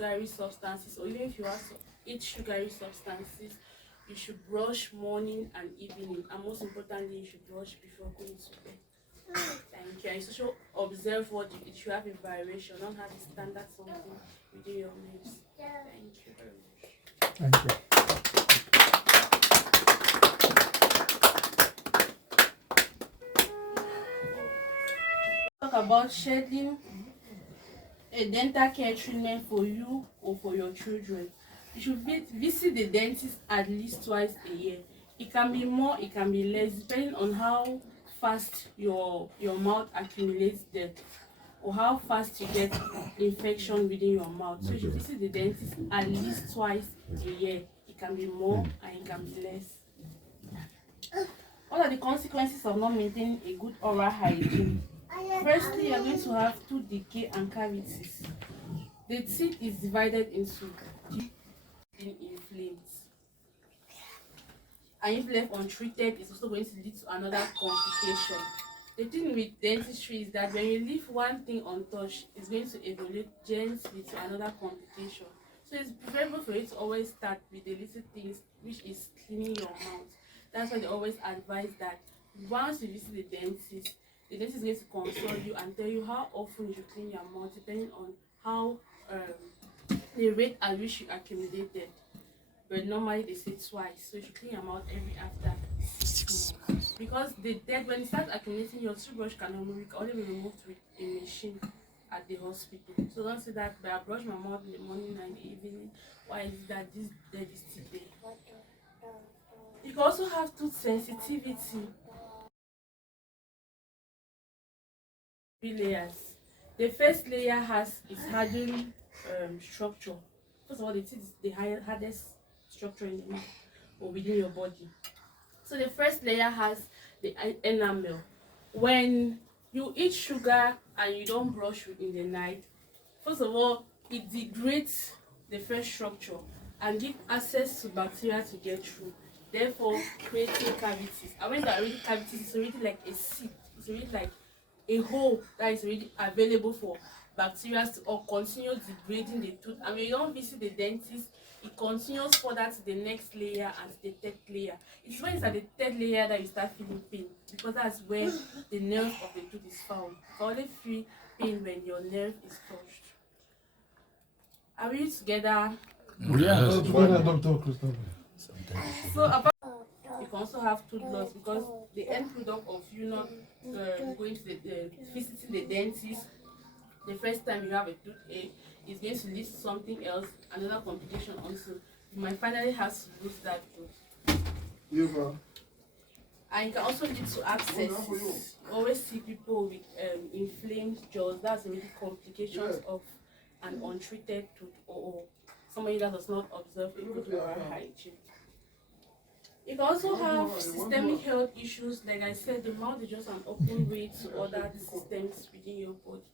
sugary substances, or even if you have to eat sugary substances, you should brush morning and evening, and most importantly, you should brush before going to bed. Thank you. And you should observe what you eat. You should have a variation, not have a standard something within your meals. Thank you very much. Thank you. Talk about scheduling a dental care treatment for you or for your children. You should visit the dentist at least twice a year. It can be more, it can be less, depending on how fast your mouth accumulates dirt, or how fast you get infection within your mouth. So you should visit the dentist at least twice a year. It can be more and it can be less. What are the consequences of not maintaining a good oral hygiene? Firstly, you are going to have tooth decay and cavities. The teeth is divided into inflamed. And if left untreated, it's also going to lead to another complication. The thing with dentistry is that when you leave one thing untouched, it's going to evolve gently to another complication. So it's preferable for you to always start with the little things, which is cleaning your mouth. That's why they always advise that once you visit the dentist is going to consult you and tell you how often you should clean your mouth, depending on how the rate at which you accumulated. But normally they say twice, so you should clean your mouth every after 6 months. Because the dirt, when it starts accumulating, your toothbrush can only be removed with a machine at the hospital. So don't say that, but I brush my mouth in the morning and the evening. Why is that this dirt is still there? You can also have tooth sensitivity. 3 layers. The first layer has its hardened structure. First of all, the teeth is the hardest structure in the mouth or within your body. So the first layer has the enamel. When you eat sugar and you don't brush in the night, first of all, it degrades the first structure and give access to bacteria to get through, therefore creating cavities. And when there are already cavities, it's already like a seed. It's already like a hole that is already available for bacteria to or continue degrading the tooth. And when you don't visit the dentist, it continues further to the next layer and the third layer. It's when it's at the third layer that you start feeling pain, because that's where the nerve of the tooth is found. You only feel pain when your nerve is touched. Are we together? Yeah. So apart, you can also have tooth loss, because the end product of you not going to visiting the dentist the first time you have a toothache is going to lead to something else, another complication also. You might finally have to lose that tooth. And it can also lead to abscesses. You always see people with inflamed jaws. That's really complications of an untreated tooth, or somebody that does not observe a good oral hygiene. You can also have systemic health issues. Like I said, the mouth is just an open way to other systems within your body.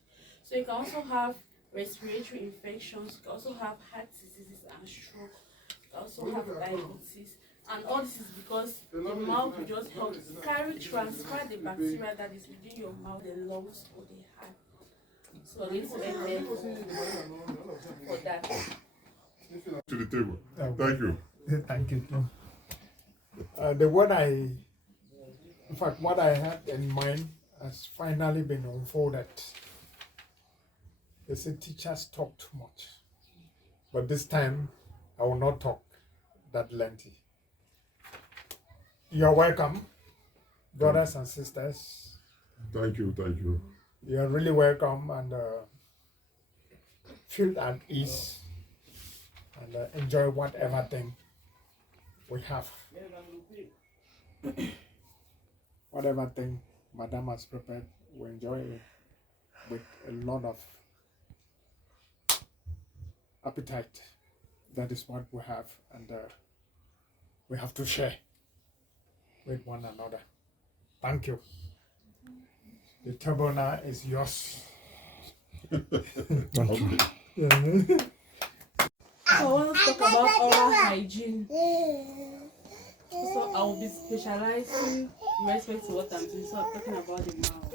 So you can also have respiratory infections. You can also have heart diseases and stroke. You can also have diabetes. And all this is because the mouth will just help transfer the bacteria that is within your mouth, the lungs, or the heart. So I'm going to end there for that. To the table. Thank you. Thank you too. What I had in mind has finally been unfolded. They said teachers talk too much, but this time I will not talk that lengthy. You're welcome, brothers and sisters. Thank you, thank you. You're really welcome, and feel at ease and enjoy whatever thing we have. Whatever thing Madam has prepared, we enjoy it with a lot of appetite. That is what we have, and we have to share with one another. Thank you. The table now is yours. Thank you. So I want to talk about oral hygiene. So I will be specializing in respect to what I'm doing. So I'm talking about the mouth.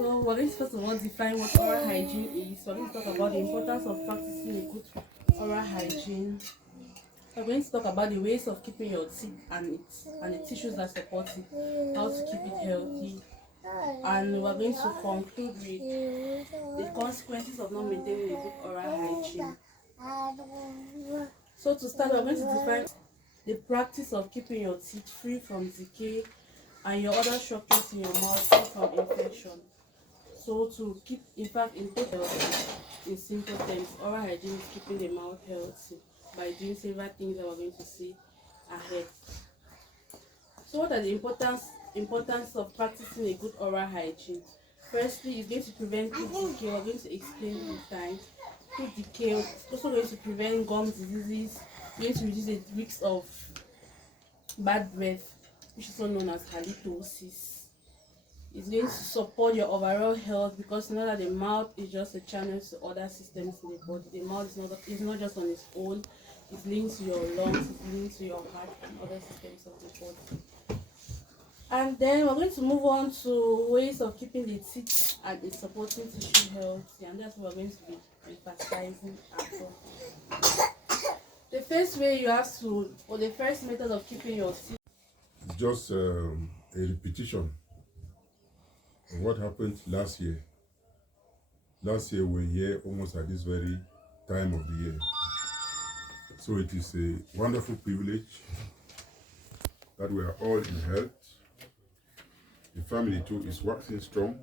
So we're going to first of all define what oral hygiene is. We're going to talk about the importance of practicing a good oral hygiene. We're going to talk about the ways of keeping your teeth and the tissues that support it, how to keep it healthy, and we're going to conclude with the consequences of not maintaining a good oral hygiene. So to start, we're going to define the practice of keeping your teeth free from decay and your other structures in your mouth free from infection. So to keep, in total, in simple terms, oral hygiene is keeping the mouth healthy by doing several things that we're going to see ahead. So what are the importance of practicing a good oral hygiene? Firstly, it's going to prevent tooth decay. We're going to explain in time. Tooth decay is also going to prevent gum diseases. It's going to reduce the risks of bad breath, which is also known as halitosis. It's going to support your overall health because you know that the mouth is just a channel to other systems in the body. The mouth is not just on its own. It's linked to your lungs, it's linked to your heart and other systems of the body. And then we're going to move on to ways of keeping the teeth and the supporting tissue healthy, and that's what we're going to be emphasizing as well. The first way the first method of keeping your teeth. Just a repetition of what happened last year. Last year we were here almost at this very time of the year. So it is a wonderful privilege that we are all in health. The family too is waxing strong,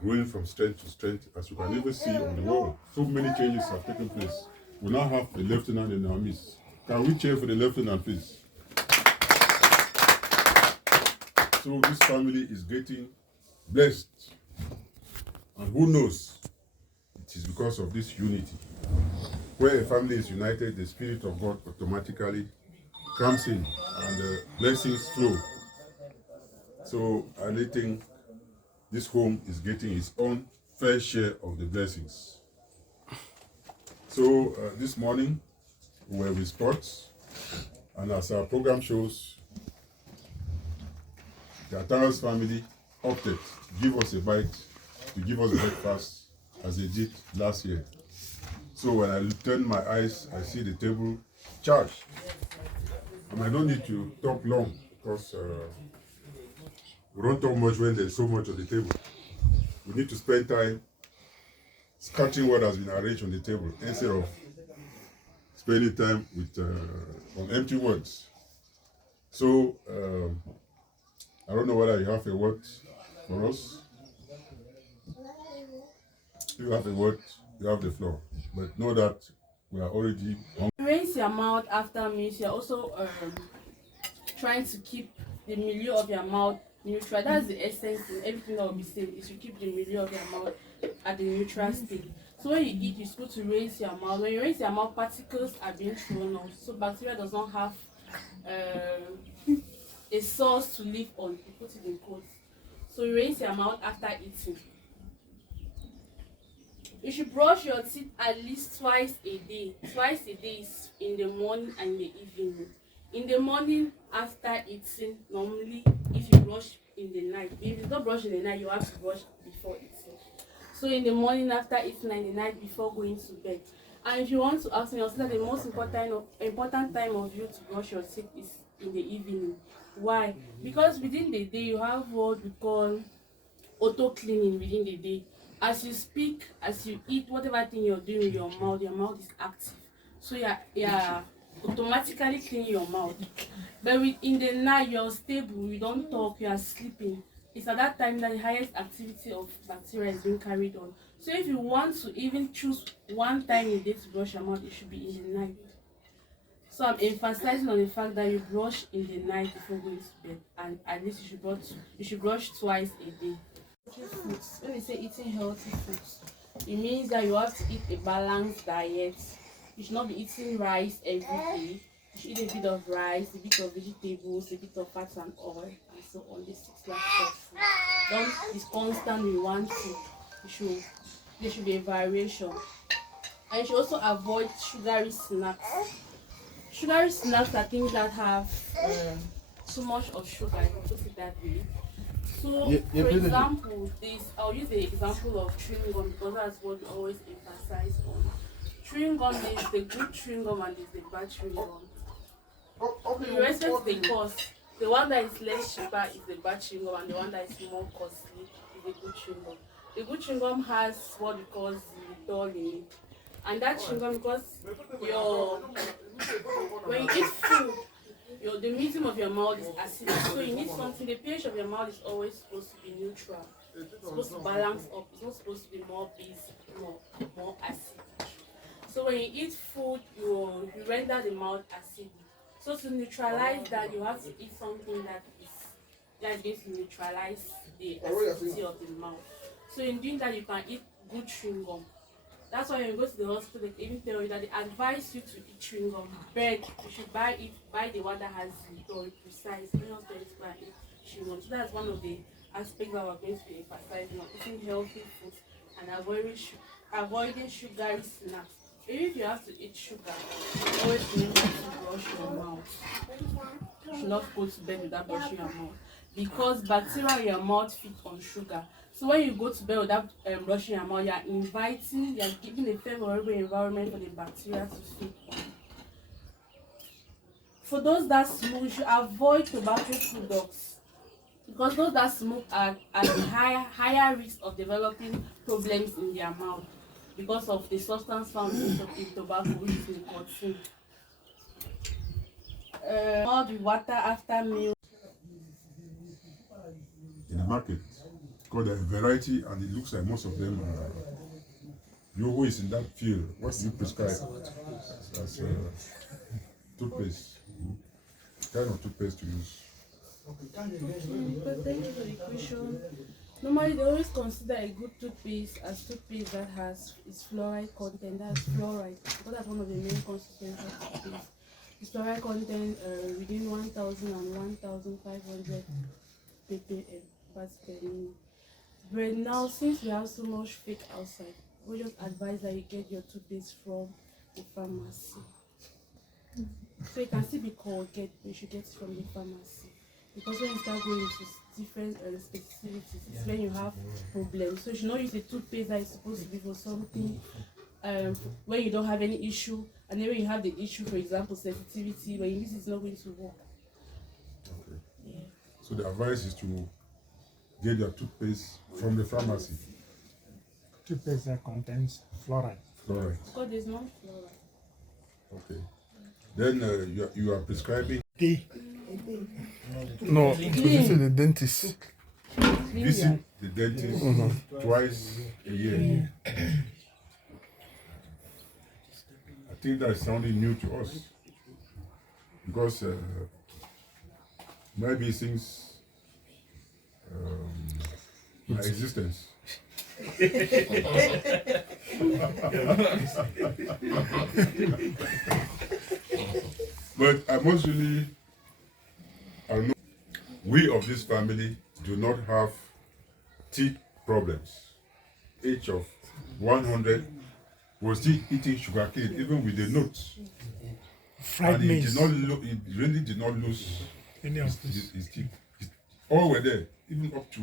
growing from strength to strength, as you can even see on the wall. So many changes have taken place. We now have a lieutenant in our midst. Can we cheer for the lieutenant, please? So this family is getting blessed. And who knows? It is because of this unity. Where a family is united, the Spirit of God automatically comes in and the blessings flow. So I think this home is getting its own fair share of the blessings. So this morning we were with sports, and as our program shows, the Ataras family opted to give us a bite, to give us a breakfast as they did last year. So when I turn my eyes, I see the table charged. And I don't need to talk long because we don't talk much when there's so much on the table. We need to spend time scratching what has been arranged on the table instead of spending time with on empty words. So I don't know whether you have a word for us. If you have a word, you have the floor. But know that we are already on. Rinse your mouth after meals. You're also trying to keep the milieu of your mouth neutral. That's the essence in everything that will be said, is to keep the milieu of your mouth at the neutral state. So when you eat, it's good to rinse your mouth. When you rinse your mouth, particles are being thrown off. So bacteria does not have a source to live on. You put it in quotes. So you rinse your mouth after eating. You should brush your teeth at least twice a day. Twice a day is in the morning and in the evening. In the morning after eating, normally if you brush in the night, if you don't brush in the night, you have to brush before eating. So in the morning after eating and in the night before going to bed. And if you want to ask me, I'll say that the most important time of you to brush your teeth is in the evening. Why? Because within the day you have what we call auto cleaning within the day. As you speak, as you eat, whatever thing you're doing with your mouth is active. So you're automatically cleaning your mouth. But in the night, you're stable, you don't talk, you are sleeping. It's at that time that the highest activity of bacteria is being carried on. So if you want to even choose one time a day to brush your mouth, it should be in the night. So I'm emphasizing on the fact that you brush in the night before going to bed, and at least you should brush twice a day. Foods. When we say eating healthy foods, it means that you have to eat a balanced diet. You should not be eating rice every day. You should eat a bit of rice, a bit of vegetables, a bit of fat and oil, and so on. This 6 lines of food. Don't be constant with one food. There should be a variation. And you should also avoid sugary snacks. Sugary snacks are things that have too much of sugar, if you put it that way. So, for example, I'll use the example of chewing gum because that's what we always emphasize on. Chewing gum is the good chewing gum and is the bad chewing gum. In respect to the cost, the one that is less cheaper is the bad chewing gum and the one that is more costly is the good chewing gum. The good chewing gum has what we call xylitol in it. And that chewing gum, because when you eat food, the medium of your mouth is acidic, so you need something. The pH of your mouth is always supposed to be neutral. It's supposed to balance up. It's not supposed to be more basic, more acidic. So when you eat food, you render the mouth acidic. So to neutralize that, you have to eat something that is going to neutralize the acidity of the mouth. So in doing that, you can eat good chewing gum. That's why when you go to the hospital, they even tell you that they advise you to eat chewing gum. But you should buy the one that has xylitol, precise. You don't have to buy chewing gum. So that's one of the aspects that we're going to be emphasizing on eating healthy foods and avoiding sugary snacks. Even if you have to eat sugar, always remember to brush your mouth. You should not go to bed without brushing your mouth because bacteria in your mouth feed on sugar. So when you go to bed without brushing your mouth, you are giving a favorable environment for the bacteria to feed on. For those that smoke, you should avoid tobacco products because those that smoke are at higher risk of developing problems in their mouth because of the substance found in tobacco, which is nicotine. Mouth with water after meal. In the market, because there's a variety and it looks like most of them are. You who is in that field, what do you prescribe as toothpaste? Kind of toothpaste to use? Thank you for the question. Normally, they always consider a good toothpaste as toothpaste that its fluoride content. That's fluoride, because that's one of the main constituents of toothpaste. Its fluoride content within 1,000 and 1,500 ppm parts per million. But now, since we have so much fake outside, we just advise that you get your toothpaste from the pharmacy. So it can still be Colgate, but you should get it from the pharmacy. Because when you start going into different specificities, it's when you have problems. So you should not use a toothpaste that is supposed to be for something when you don't have any issue, and then when you have the issue, for example, sensitivity, when you use it's not going to work. Okay. Yeah. So the advice is to get your toothpaste from the pharmacy. Toothpaste that contains fluoride. Fluoride. Because there's no fluoride. Okay. Then you are prescribing. No, visit the dentist. Visit the dentist twice a year. I think that's sounding new to us because maybe since my existence. But I mostly know we of this family do not have teeth problems. Age of 100 was still eating sugar cane even with the notes. Fried And maize. it really did not lose Any of this. his teeth. All were there, even up to,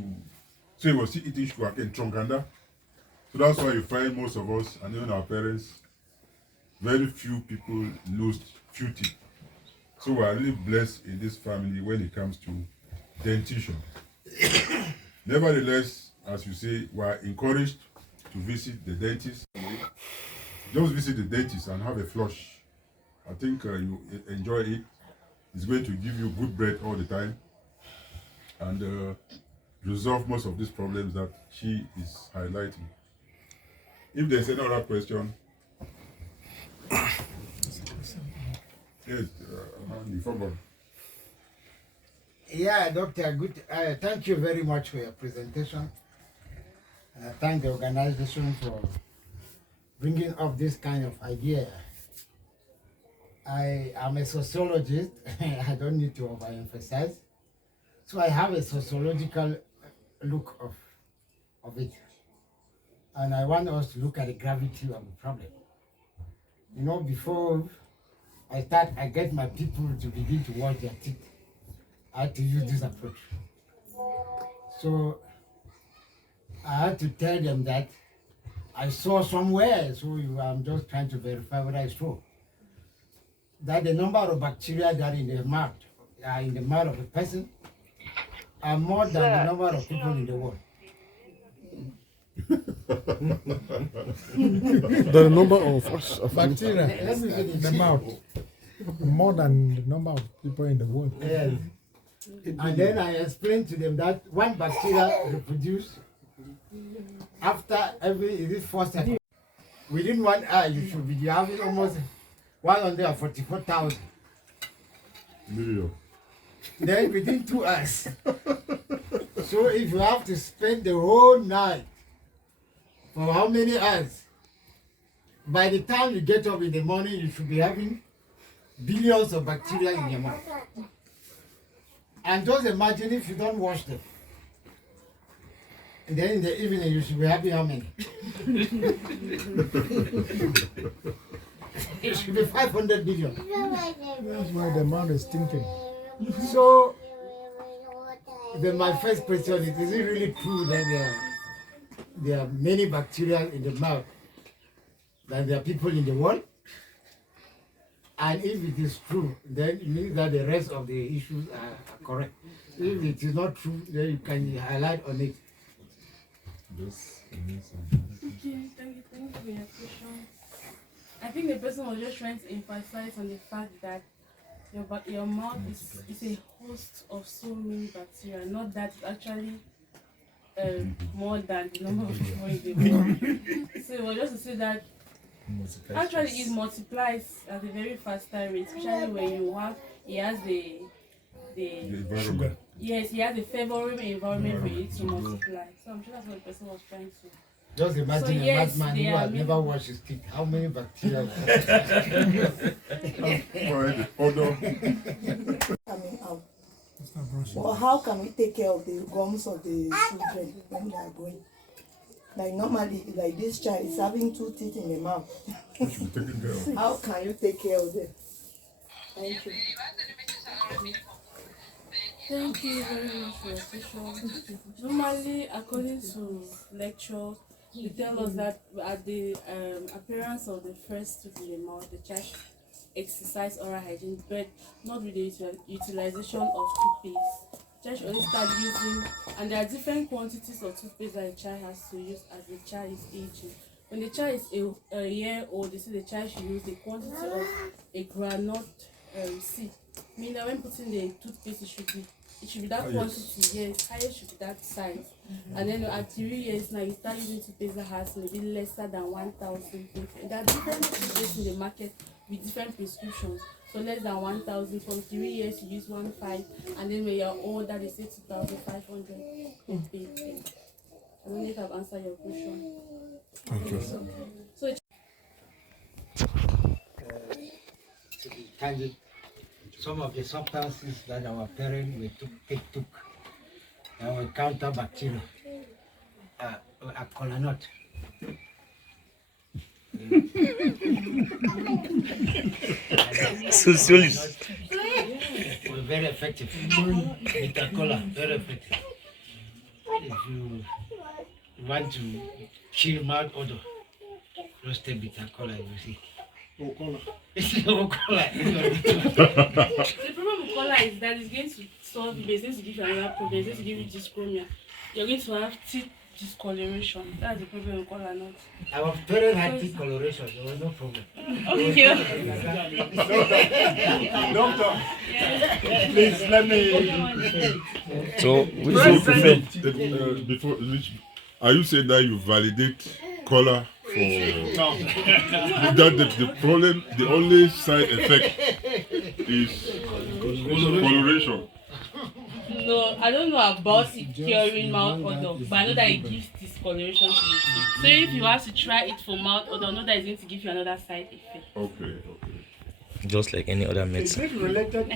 so he was still eating sugar cane, tronkanda. So that's why you find most of us, and even our parents, very few people lose few teeth. So we are really blessed in this family when it comes to dentition. Nevertheless, as you say, we are encouraged to visit the dentist. Just visit the dentist and have a flush. I think you enjoy it. It's going to give you good breath all the time and resolve most of these problems that she is highlighting. If there's any other question, yes, Fombon. Yeah, Doctor, good. Thank you very much for your presentation. Thank the organization for bringing up this kind of idea. I am a sociologist. I don't need to overemphasize. So I have a sociological look of it. And I want us to look at the gravity of the problem. You know, before I get my people to begin to wash their teeth. I had to use this approach. So I had to tell them that I saw somewhere, so I'm just trying to verify what I saw. That the number of bacteria that in the mouth of a person are more than the number of people in the world. The number of Bacteria Let me finish. in the mouth. More than the number of people in the world. Yes. And then I explained to them that one bacteria reproduces after every first time. Within 1 hour, you should be having almost 144,000. Million. Then within 2 hours. So if you have to spend the whole night for how many hours? By the time you get up in the morning, you should be having billions of bacteria in your mouth. And just imagine if you don't wash them. And then in the evening, you should be having how many? It should be 500 billion. That's why the mouth is stinking. So, then my first question is it really true that there are many bacteria in the mouth than there are people in the world? And if it is true, then it means that the rest of the issues are correct. If it is not true, then you can highlight on it. Okay, thank you for your question. I think the person was just trying to emphasize on the fact that your mouth is a host of so many bacteria, not that it's actually more than the number of people in the world. So it was just to say that actually it multiplies at a very faster rate, especially when he has the environment. yes, he has a favorable environment for it to multiply. So I'm sure that's what the person was trying to. Just imagine So a yes, madman they who are has many- never washed his teeth. How many bacteria? Alright, although coming out. Well, how can we take care of the gums of the children when they are going? Like normally, like this child is having 2 teeth in the mouth. we should be taken care of. How can you take care of them? Thank you. Thank you very much for your question. Normally, according to lecture, they tell us that at the appearance of the first tooth in the mouth, the child should exercise oral hygiene, but not with the utilization of toothpaste. The child should only start using, and there are different quantities of toothpaste that the child has to use as the child is aging. When the child is a year old, they say the child should use the quantity of a granite seed. Meaning that when putting the toothpaste, it should be that quantity. Yes, highest should be that size. And then at 3 years now, you start using toothpaste that has maybe lesser than 1,000. There are different toothpaste in the market with different prescriptions. So less than 1,000. From 3 years, you use 1,500, and then when you're older, they say 2,500 toothpaste. I don't know if I've answered your question. So To be candid, some of the substances that our parents took and we counter bacteria are cola nut. Socialist. Were very effective. Bitter cola, very effective. If you want to chill mouth odor, roasted bitter cola, you see. It's no cola. the problem with cola is that it's going to solve it, but it's going to give you another problem. It's going to give you dyschromia. You're going to have teeth discoloration. That's the problem with cola nut. Our parents had teeth coloration, there was no problem. Okay. Doctor, Please let me. So, which do you prefer? before are you saying that you validate color for that the problem, the only side effect is coloration? No, I don't know about it curing mouth odor, but I know that it gives discoloration to the teeth. So if you have to try it for mouth odor, know that it's going to give you another side effect. Okay. Just like any other Is medicine. it related